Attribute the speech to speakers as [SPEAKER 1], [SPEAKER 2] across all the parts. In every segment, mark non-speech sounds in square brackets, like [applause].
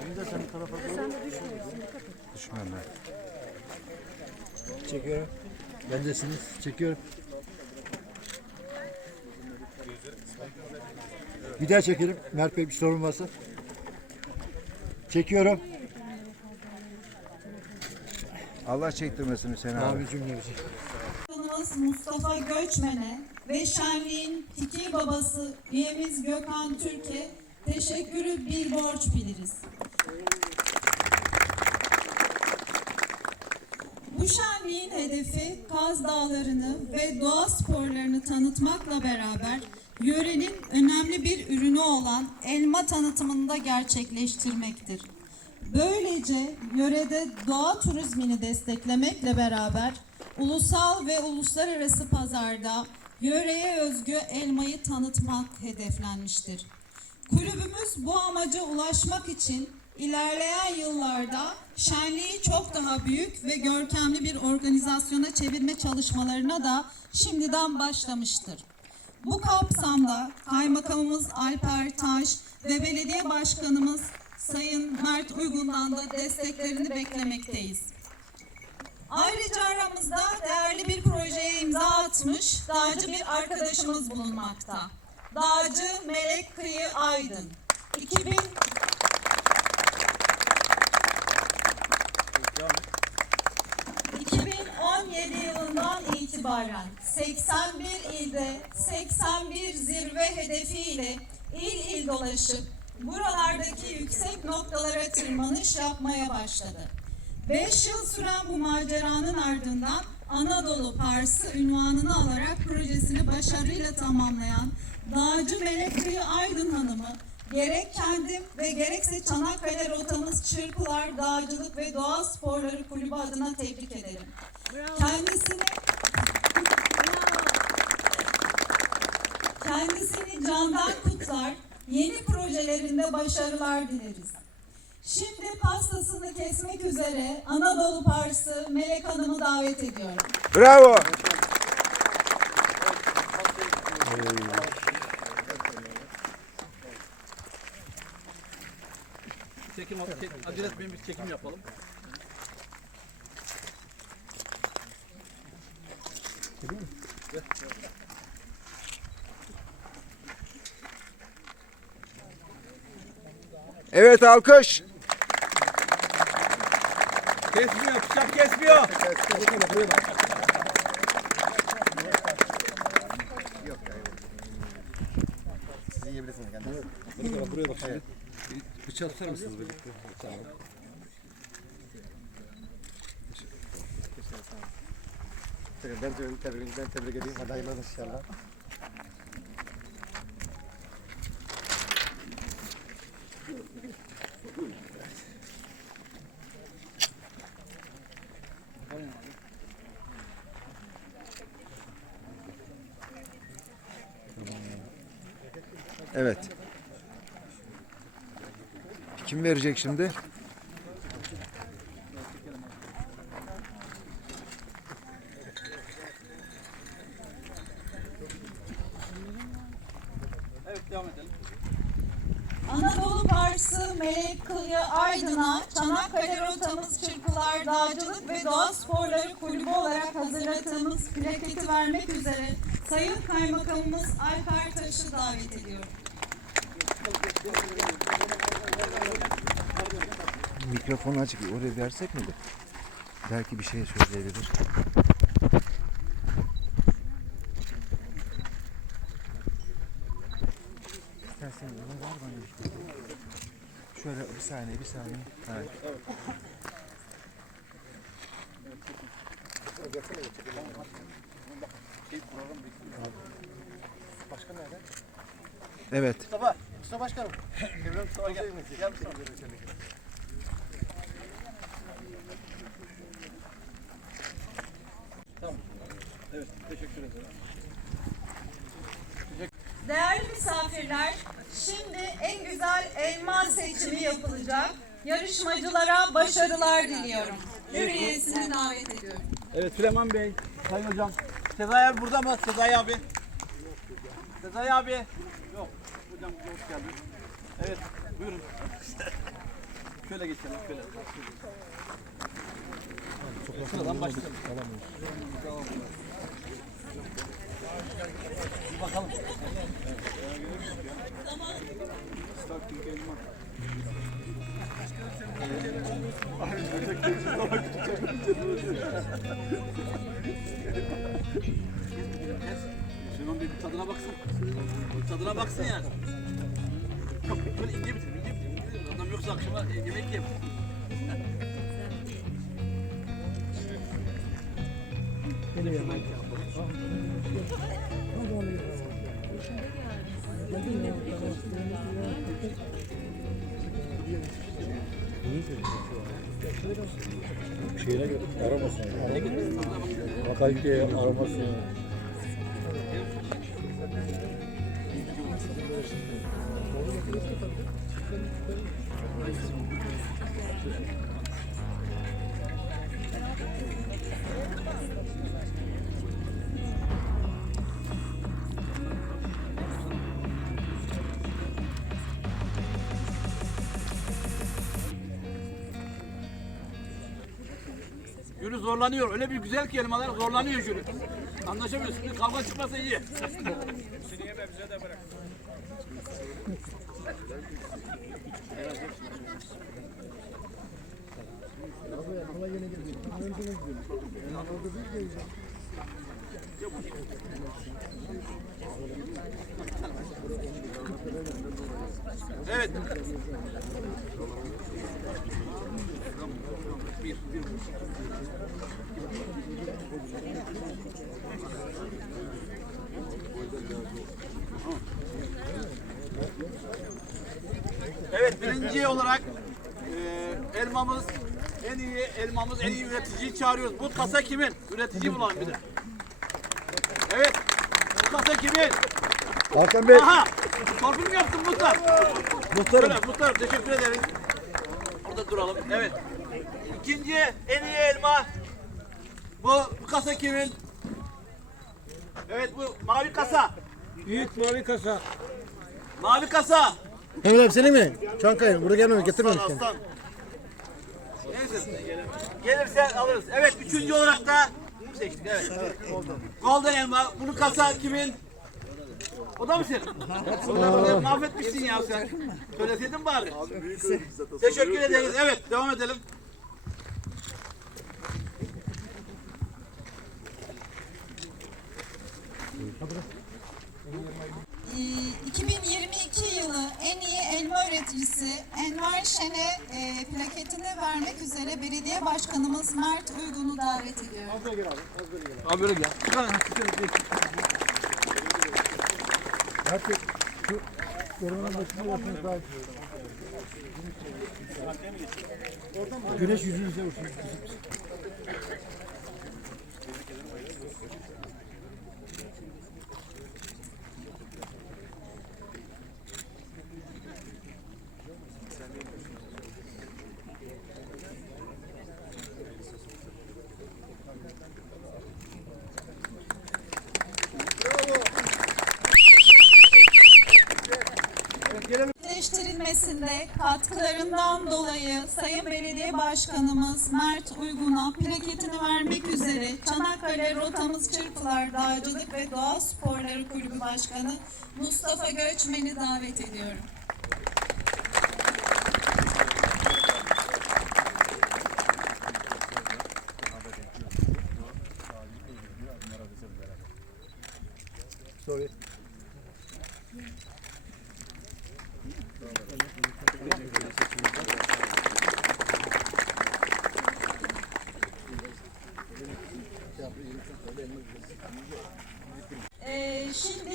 [SPEAKER 1] doğru. Sen de düşmüyorsun. Düşmem ben.
[SPEAKER 2] Çekiyorum. Bendesiniz. Çekiyorum. Bir daha çekelim. Mert Bey bir sorun varsa. Çekiyorum.
[SPEAKER 1] Allah çektirmesin Hüseyin abi.
[SPEAKER 2] Abi cümlemizi.
[SPEAKER 3] Mustafa Göçmen'e ve Şenliğin fikir babası üyemiz Gökhan Türk'e teşekkürü bir borç biliriz. Bu şenliğin hedefi Kaz Dağları'nı ve doğa sporlarını tanıtmakla beraber yörenin önemli bir ürünü olan elma tanıtımını da gerçekleştirmektir. Böylece yörede doğa turizmini desteklemekle beraber ulusal ve uluslararası pazarda yöreye özgü elmayı tanıtmak hedeflenmiştir. Kulübümüz bu amaca ulaşmak için ilerleyen yıllarda şenliği çok daha büyük ve görkemli bir organizasyona çevirme çalışmalarına da şimdiden başlamıştır. Bu kapsamda Kaymakamımız Alper Taş ve Belediye Başkanımız Sayın Mert Uygun'dan da desteklerini beklemekteyiz. Ayrıca aramızda değerli bir projeye imza atmış dağcı bir arkadaşımız bulunmakta. Dağcı Melek Kıyı Aydın. 2000 itibaren 81 ilde 81 zirve hedefiyle il il dolaşıp buralardaki yüksek noktalara tırmanış yapmaya başladı. 5 yıl süren bu maceranın ardından Anadolu Parsı ünvanını alarak projesini başarıyla tamamlayan Dağcı Melek Kıyı Aydın Hanım'ı gerek kendim ve gerekse Çanakkale rotamız Çırpılar Dağcılık ve Doğa Sporları Kulübü adına tebrik ederim. Kendisine kendisini candan kutlar, yeni projelerinde başarılar dileriz. Şimdi pastasını kesmek üzere Anadolu Parsı Melek Hanım'ı davet ediyorum.
[SPEAKER 1] Bravo.
[SPEAKER 4] Çekim, çek, acele etmeyin bir çekim yapalım.
[SPEAKER 1] Evet alkış.
[SPEAKER 4] Kesmiyor, bıçak kesmiyor.
[SPEAKER 2] Buraya bak şimdi. Bıçağı tutar mısınız birlikte? Tamam.
[SPEAKER 5] Ben de tebrik, ben tebrik edeyim. Hadi hayırlı olsun inşallah.
[SPEAKER 1] Evet. Kim verecek şimdi?
[SPEAKER 4] Evet devam edelim.
[SPEAKER 3] Anadolu Parsı Melek Kıyı Aydın'a Çanakkale rotamız Çırpılar Dağcılık ve Doğa Sporları Kulübü olarak hazırladığımız plaketi vermek üzere Sayın Kaymakamımız Alper Taş'ı davet ediyorum.
[SPEAKER 1] Mikrofonu açık. Oraya versek miydi? Belki bir şey söyleyebilir. Şöyle bir saniye bir saniye. Evet.
[SPEAKER 5] Başkan nerede?
[SPEAKER 1] Evet.
[SPEAKER 5] Mustafa. Mustafa Başkanım. Evren Mustafa gel. Gel Mustafa.
[SPEAKER 4] Evet, teşekkür ederim.
[SPEAKER 3] Değerli misafirler, şimdi en güzel elma seçimi yapılacak. Yarışmacılara başarılar diliyorum. Jüri üyesini davet ediyorum.
[SPEAKER 4] Evet Süleyman Bey, Sayın Hocam. Sezai abi burada mı? Sezai abi. Sezai abi. Yok. Hocam hoş geldin. Evet. Buyurun. [laughs] şöyle geçelim. Şöyle. Sıradan başlayalım. Bir bakalım. [laughs] Şunun bir tadına baksın. Bir tadına baksın yani. Yok böyle ince bitir, ince bitir. Adam yoksa akşama yemek yiyemez.
[SPEAKER 1] Şeyine göre aramasın. Bakayım diye aramasın.
[SPEAKER 4] Jüri zorlanıyor. Öyle bir güzel ki elmalar zorlanıyor jüri. Anlaşamıyorsun. Bir kavga çıkmasa iyi. Evet. Bir, bir. Evet birinci olarak e, elmamız en iyi elmamız en iyi üreticiyi çağırıyoruz. Bu kasa kimin? Üretici bulalım bir de. Evet. Bu kasa kimin?
[SPEAKER 1] Hakan Bey.
[SPEAKER 4] Aha! Torpil mi yaptın Muhtar?
[SPEAKER 1] Muhtarım.
[SPEAKER 4] Öyle, Muhtar teşekkür ederiz. Burada duralım. Evet. İkinci en iyi elma. Bu, bu kasa kimin? Evet bu mavi kasa.
[SPEAKER 1] Büyük mavi kasa.
[SPEAKER 4] Mavi kasa.
[SPEAKER 5] Mehmet abi senin mi? Çankaya buraya gelmemiş getirmemiş seni.
[SPEAKER 4] Aslan. Neyse. Gelirse alırız. Evet üçüncü olarak da bunu seçtik evet. Golden elma. Bunu kasa kimin? O da mı senin? [laughs] Bunu mahvetmişsin ya sen. Söyleseydin bari. Teşekkür ederiz. Evet devam edelim.
[SPEAKER 3] Ee, 2022 yılı en iyi elma üreticisi Enver Şen'e e, plaketini vermek üzere belediye başkanımız Mert Uygun'u davet ediyorum.
[SPEAKER 4] Abi böyle gel.
[SPEAKER 1] Artık şu koronanın başına yapmak daha Güneş yüzünüze vursun.
[SPEAKER 3] Sayın Belediye Başkanımız Mert Uygun'a plaketini vermek üzere Çanakkale Rotamız Çırpılar Dağcılık ve Doğa Sporları Kulübü Başkanı Mustafa Göçmen'i davet ediyorum.
[SPEAKER 1] Sorry.
[SPEAKER 3] Ee, şimdi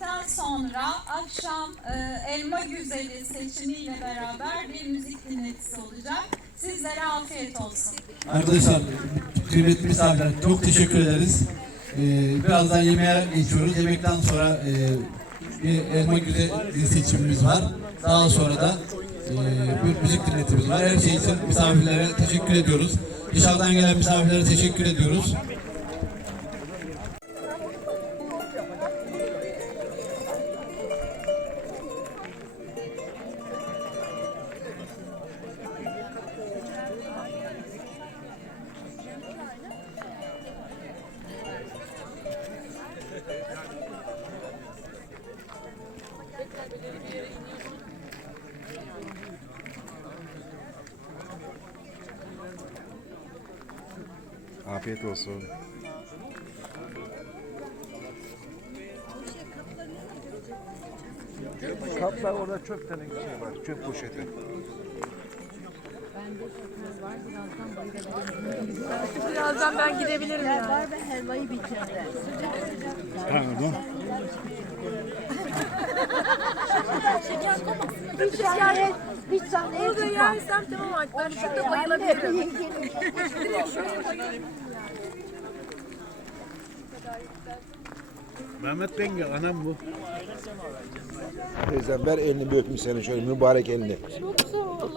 [SPEAKER 3] yedikten sonra akşam e, elma güzeli seçimiyle beraber bir müzik dinletisi olacak. Sizlere afiyet olsun.
[SPEAKER 6] Arkadaşlar, kıymetli misafirler çok teşekkür ederiz. Ee, birazdan yemeğe geçiyoruz. Yemekten sonra e, bir elma güzel bir seçimimiz var. Daha sonra da e, bir müzik dinletimiz var. Her şey için misafirlere teşekkür ediyoruz. Dışarıdan gelen misafirlere teşekkür ediyoruz.
[SPEAKER 1] Afiyet olsun. Kaplar orada çöp tane bir şey var. Çöp poşeti.
[SPEAKER 7] Birazdan ben gidebilirim yani.
[SPEAKER 8] Var ve helvayı bitirdi.
[SPEAKER 1] Pardon.
[SPEAKER 8] Bir tane, bir tane
[SPEAKER 7] Onu da yersem tamam artık. Ben şurada bayılabilirim.
[SPEAKER 2] Mehmet Benge anam bu.
[SPEAKER 9] Teyzem ver elini bir öpeyim senin şöyle mübarek elini.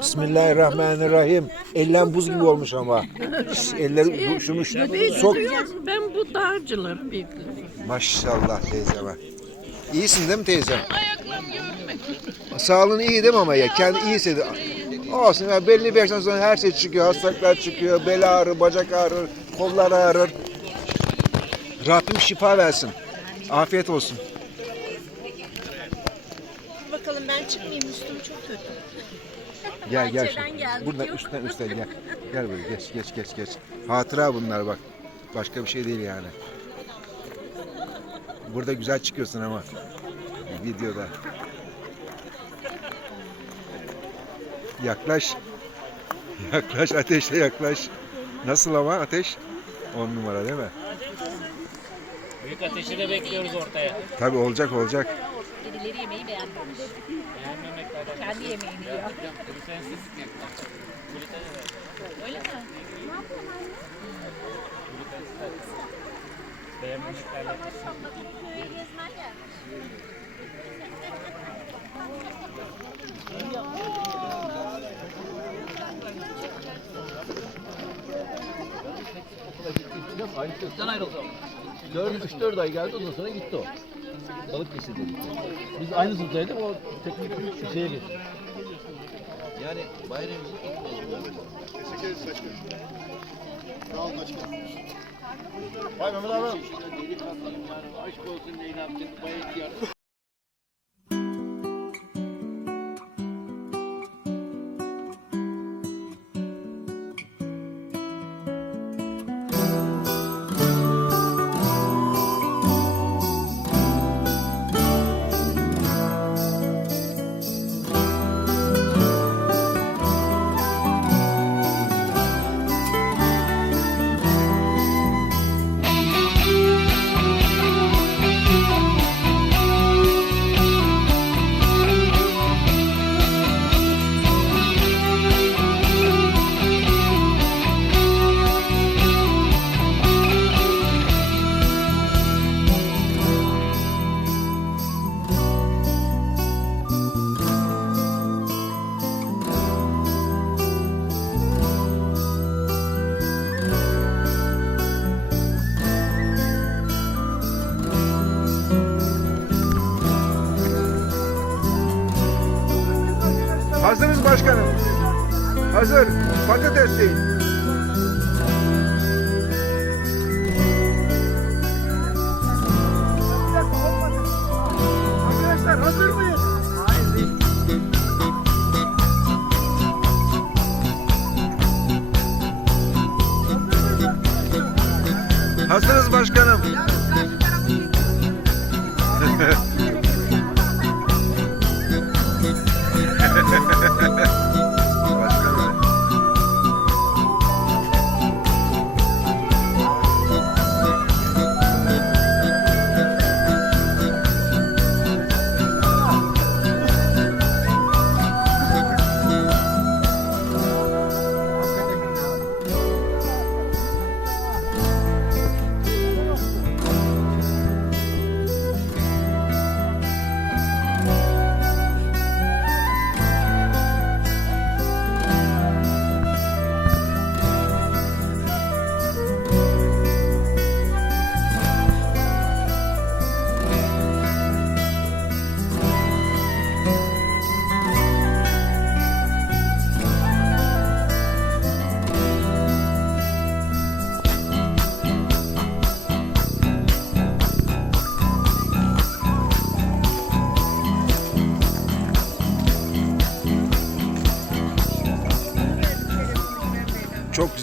[SPEAKER 9] Bismillahirrahmanirrahim. Ellen buz gibi olmuş ama. Şş, Elleri şunu şu- sok.
[SPEAKER 10] Ben bu dağcılarım bir
[SPEAKER 9] Maşallah teyzeme. İyisin değil mi teyzem? Sağlığın iyi değil mi ama ya? Kendi iyiyse de. Olsun ya belli bir yaştan sonra her şey çıkıyor. Hastalıklar çıkıyor. Bel ağrır, bacak ağrır, kollar ağrır. Rabbim şifa versin. Afiyet olsun.
[SPEAKER 8] Bakalım ben çıkmayayım üstüm çok kötü.
[SPEAKER 9] Gel gel. Buradan
[SPEAKER 8] yok.
[SPEAKER 9] üstten üstten gel. Gel böyle geç geç geç geç. Hatıra bunlar bak. Başka bir şey değil yani. Burada güzel çıkıyorsun ama. Videoda. Yaklaş. Yaklaş ateşe yaklaş. Nasıl ama ateş? On numara değil mi?
[SPEAKER 4] Büyük ateşi de bekliyoruz ortaya.
[SPEAKER 9] Tabii olacak olacak.
[SPEAKER 8] Birileri yemeği beğenmemiş. Kendi yemeğini yiyor. Öyle mi?
[SPEAKER 4] Aynı kökten ayrıldı. 4 3 4 ay geldi ondan sonra gitti o. Balık kesildi. Biz aynı sınıftaydık o teknik şeye geçti. Yani bayramımızı
[SPEAKER 1] Vay Mehmet abi.
[SPEAKER 4] Aşk olsun Leyla'm. Bayit yardım.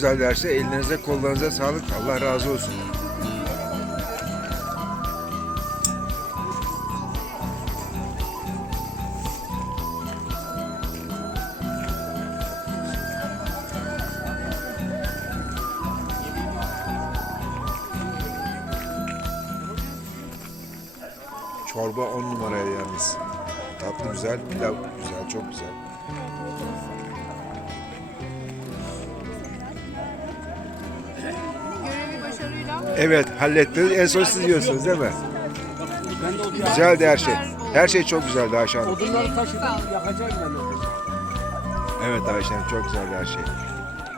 [SPEAKER 9] Güzeldi her şey. Ellerinize kollarınıza sağlık. Allah razı olsun. Çorba on numaraya yalnız. Tatlı güzel, pilav güzel, çok güzel. Evet, hallettiniz. En son siz yiyorsunuz değil mi? Güzeldi her şey. Her şey çok güzeldi Ayşe Hanım.
[SPEAKER 5] Odunları taşıdım yakacağım ben.
[SPEAKER 9] Evet Ayşe Hanım, çok güzeldi her şey.